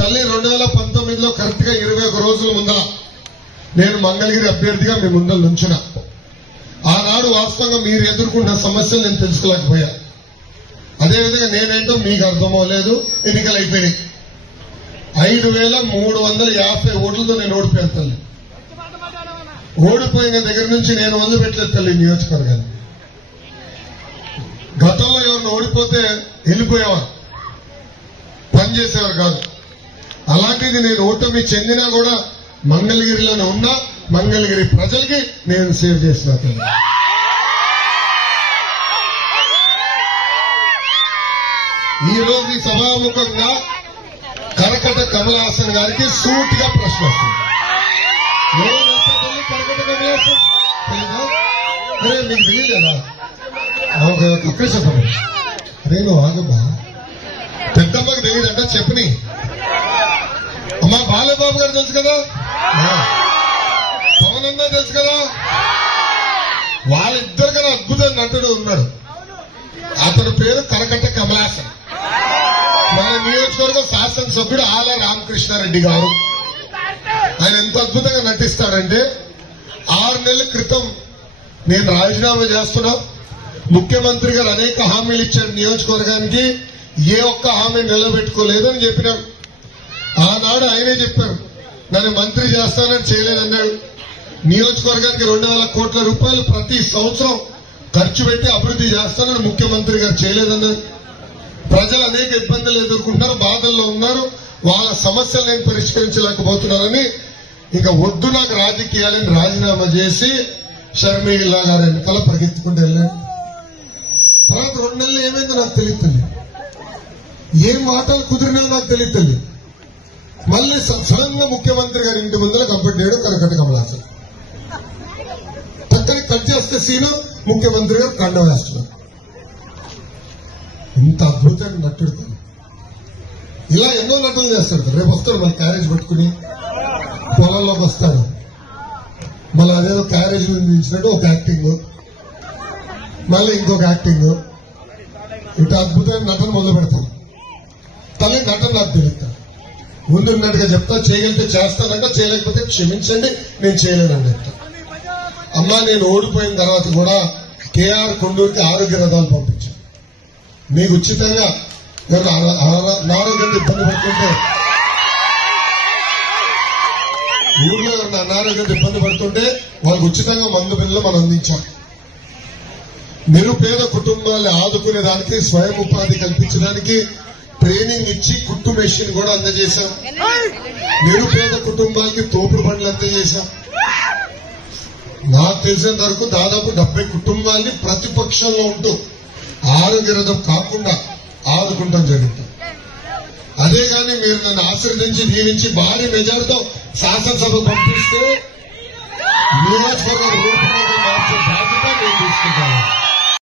తల్లి 2019లో కరెక్ట్ గా 21 రోజుల ముందర నేను మంగళగిరి అభ్యర్థిగా మీ ముందర నుంచున్నా. ఆనాడు వాస్తవంగా మీరు ఎదుర్కొన్న సమస్యలు నేను తెలుసుకోలేకపోయా. అదేవిధంగా నేనేంటో మీకు అర్థమవలేదు. ఎన్నికలు అయిపోయినాయి. 5350 ఓట్లతో నేను ఓడిపోయాను తల్లి. ఓడిపోయిన దగ్గర నుంచి నేను వదిలిపెట్టలేదు తల్లి నియోజకవర్గాన్ని. గతంలో ఎవరిని ఓడిపోతే వెళ్ళిపోయేవారు, పనిచేసేవారు కాదు. అలాంటిది నేను ఓటమి చెందినా కూడా మంగళగిరిలోనే ఉన్నా. మంగళగిరి ప్రజలకి నేను సేవ్ చేసిన తల్లి. ఈ రోజు ఈ సభాముఖంగా కరకట కమలాసన్ గారికి సూటిగా ప్రశ్న వస్తుంది. కరకట కమలాసన్ అరే మీకు తెలియలేదా? అక్కడ చెప్పండి. అరే నువ్వు ఆగబ్బా, పెద్దమ్మకి తెలియదంట చెప్పని. అమ్మా బాలబాబు గారు తెలుసు కదా, పవన్ అన్నా తెలుసు కదా, వాళ్ళిద్దరు కదా అద్భుతం నటుడు ఉన్నాడు. అతని పేరు కరకట్ట కమలాసన్. మన నియోజకవర్గం శాసనసభ్యుడు ఆల రామకృష్ణారెడ్డి గారు. ఆయన ఎంత అద్భుతంగా నటిస్తాడంటే 6 నెలల క్రితం నేను రాజీనామా చేస్తున్నా, ముఖ్యమంత్రి గారు అనేక హామీలు ఇచ్చాడు నియోజకవర్గానికి, ఏ ఒక్క హామీ నిలబెట్టుకోలేదని చెప్పినాడు. ఆనాడు ఆయనే చెప్పారు నన్ను మంత్రి చేస్తానని చేయలేదన్నాడు. నియోజకవర్గానికి 2,000 కోట్ల రూపాయలు ప్రతి సంవత్సరం ఖర్చు పెట్టి అభివృద్ధి చేస్తానని ముఖ్యమంత్రి గారు చేయలేదన్నారు. ప్రజలు అనేక ఇబ్బందులు ఎదుర్కొంటున్నారు, బాధల్లో ఉన్నారు. వాళ్ళ సమస్యలు నేను పరిష్కరించలేకపోతున్నానని ఇంకా వద్దు నాకు రాజకీయాలని రాజీనామా చేసి షర్మిల గారి ఎన్నికల పరిగెత్తుకుంటూ వెళ్ళాను. తర్వాత 2 నెలలు ఏమైందో నాకు తెలియదు. ఏం మాటలు కుదిరినా నాకు తెలియదు. మళ్ళీ సడన్ గా ముఖ్యమంత్రి గారి ఇంటి ముందర కంప్లీట్ చేయడం కరకట్ట కమలాసన్. పక్కన కట్ చేస్తే సీను ముఖ్యమంత్రి గారు కండ వేస్తున్నారు. ఇంత అద్భుతంగా నట్టుడు. ఇలా ఎన్నో నటులు చేస్తాడు. రేపు వస్తాడు మన క్యారేజ్ పట్టుకుని పొలంలోకి వస్తాడు. మళ్ళీ అదేదో క్యారేజ్ నిలిచినట్టు ఒక యాక్టింగ్, మళ్ళీ ఇంకొక యాక్టింగ్, ఇంత అద్భుతమైన నటన మొదలు పెడతాను. తల్లి నటన నాకు తెలుస్తాను. ముందున్నట్టుగా చెప్తా, చేయగలిగితే చేస్తానంట, చేయలేకపోతే క్షమించండి నేను చేయలేనండి చెప్తా. అమ్మా నేను ఓడిపోయిన తర్వాత కూడా కేఆర్ కొండూరుకి ఆరోగ్య రథాలు పంపించాను. మీకు ఉచితంగా అనారోగ్యంతో ఇబ్బంది పడుతుంటే, ఊర్లో ఎవరైనా అనారోగ్యంతో ఇబ్బంది పడుతుంటే వాళ్ళకి ఉచితంగా మందు బిల్లు మనం అందించాం. నిరుపేద కుటుంబాలను ఆదుకునే దానికి, స్వయం ఉపాధి కల్పించడానికి ట్రైనింగ్ ఇచ్చి కుట్టు మెషిన్ కూడా అందజేశాం. నిరుపేద కుటుంబాలకి తోపుడు బండ్లు అందజేశాం. నాకు తెలిసినంత వరకు దాదాపు 70 కుటుంబాలని ప్రతిపక్షంలో ఉంటూ ఆరోగ్య రథం కాకుండా ఆదుకుంటాం జరుగుతుంది. అదే గాని మీరు నన్ను ఆశీర్వదించి దీవించి భారీ మెజార్టీతో శాసనసభ పంపిస్తే నియోజకవర్గం రూపురేఖలు మార్చే బాధ్యత నేను తీసుకుంటాను.